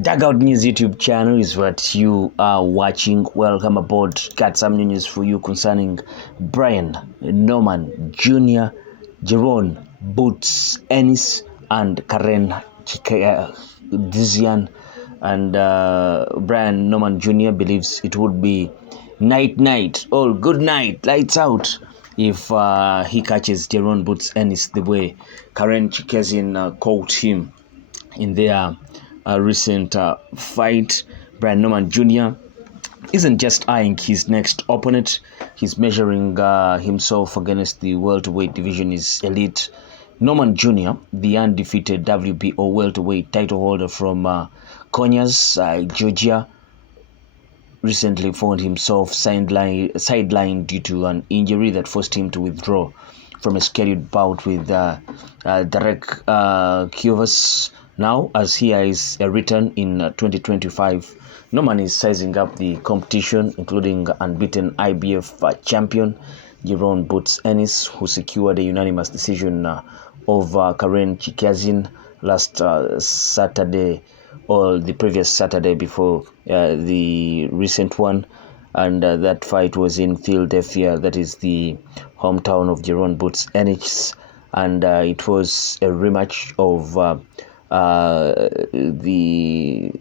Dugout News YouTube channel is what you are watching. Welcome aboard. Got some news for you concerning Brian Norman Jr., Karen Boots Ennis, and Karen Chukhadzhian. And Brian Norman Jr. believes it would be night, or good night, lights out, if he catches Karen Boots Ennis the way Karen Chukhadzhian caught him in their recent fight. Brian Norman Jr. isn't just eyeing his next opponent, he's measuring himself against the welterweight division is elite. Norman Jr., the undefeated WBO welterweight title holder from Conyers, Georgia, recently found himself sidelined due to an injury that forced him to withdraw from a scheduled bout with Derek Kivas. Now, as he is a return in 2025, Norman is sizing up the competition, including unbeaten IBF champion Karen Boots Ennis, who secured a unanimous decision over Karen Chukhadzhian last Saturday, or the previous Saturday before the recent one. And that fight was in Philadelphia, that is the hometown of Karen Boots Ennis, and it was a rematch of the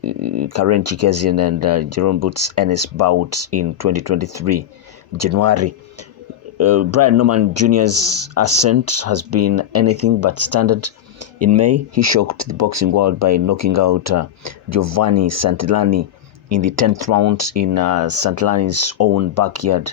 Karen Chukhadzhian and Karen Boots Ennis bout in 2023 January. Brian Norman Jr.'s ascent has been anything but standard. In May, he shocked the boxing world by knocking out Giovanni Santillani in the 10th round in Santillani's own backyard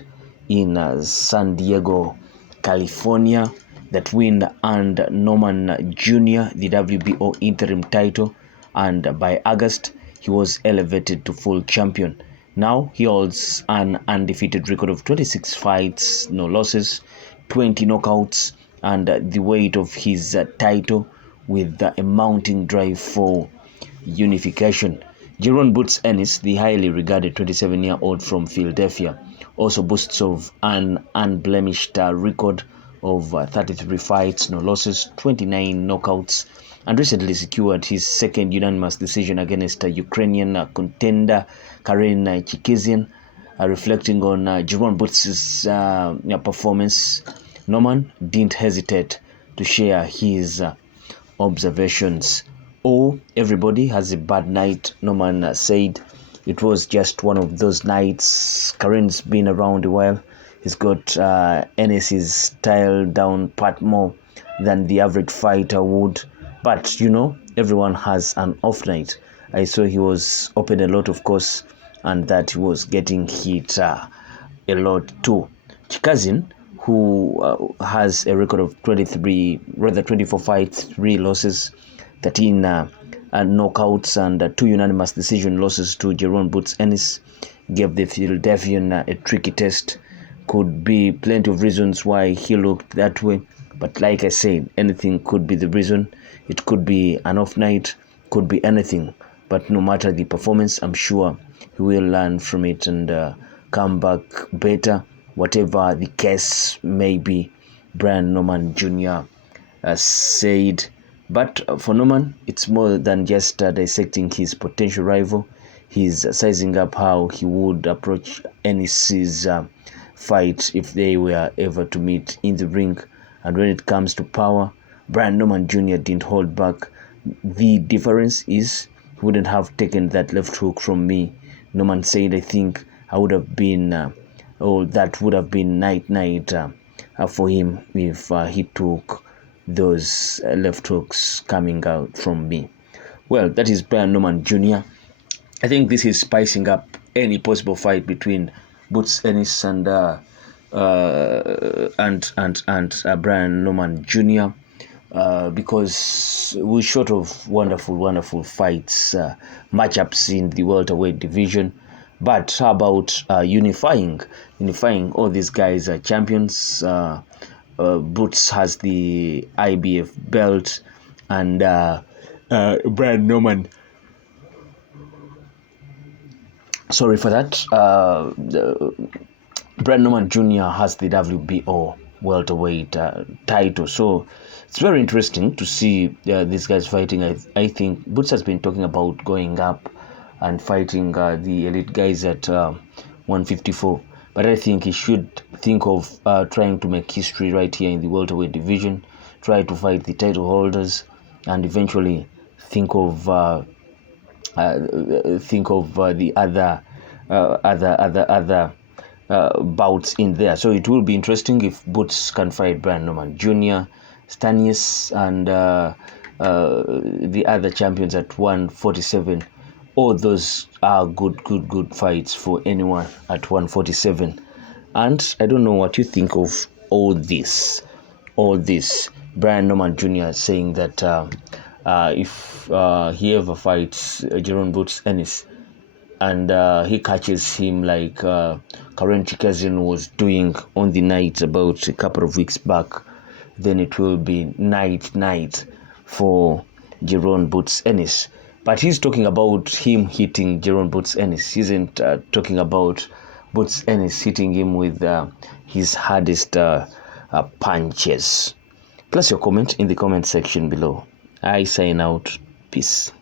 in San Diego, California. That win earned Norman Jr. the WBO interim title, and by August, he was elevated to full champion. Now, he holds an undefeated record of 26 fights, no losses, 20 knockouts, and the weight of his title with a mounting drive for unification. Karen Boots Ennis, the highly regarded 27-year-old from Philadelphia, also boasts of an unblemished record of 33 fights, no losses, 29 knockouts, and recently secured his second unanimous decision against Ukrainian contender Karen Chukhadzhian. Reflecting on Karen Boots' performance, Norman didn't hesitate to share his observations. "Oh, everybody has a bad night," Norman said. "It was just one of those nights. Karen's been around a while. He's got Ennis's style down pat more than the average fighter would. But, you know, everyone has an off night. I saw he was open a lot, of course, and that he was getting hit a lot too." Chukhadzhian, who has a record of 24 fights, 3 losses, 13 knockouts, and 2 unanimous decision losses to Karen Boots Ennis, gave the Philadelphian a tricky test. Could be plenty of reasons why he looked that way, but like I said, anything could be the reason. It could be an off night, could be anything, but no matter the performance, I'm sure he will learn from it and come back better, whatever the case may be, Brian Norman Jr. said. But for Norman, it's more than just dissecting his potential rival. He's sizing up how he would approach Ennis's fight if they were ever to meet in the ring. And when it comes to power, Brian Norman Jr. didn't hold back. The difference is he wouldn't have taken that left hook from me. Norman said, "I think I would have been, that would have been night for him if he took those left hooks coming out from me." Well, that is Brian Norman Jr. I think this is spicing up any possible fight between Boots Ennis and Brian Norman Jr. Because we're short of wonderful fights, matchups in the welterweight division. But how about unifying all these guys are champions? Boots has the IBF belt, and Brian Norman, sorry for that, Brian Norman Jr. has the WBO welterweight title. So it's very interesting to see these guys fighting. I think Boots has been talking about going up and fighting the elite guys at 154. But I think he should think of trying to make history right here in the welterweight division, try to fight the title holders, and eventually think of the other bouts in there. So it will be interesting if Boots can fight Brian Norman Jr., Stannis, and the other champions at 147. All those are good fights for anyone at 147. And I don't know what you think of all this. Brian Norman Jr. saying that if he ever fights Karen Boots Ennis and he catches him like Karen Chukhadzhian was doing on the night about a couple of weeks back, then it will be night for Karen Boots Ennis. But he's talking about him hitting Karen Boots Ennis. He isn't talking about Boots Ennis hitting him with his hardest punches. Place your comment in the comment section below. I sign out. Peace.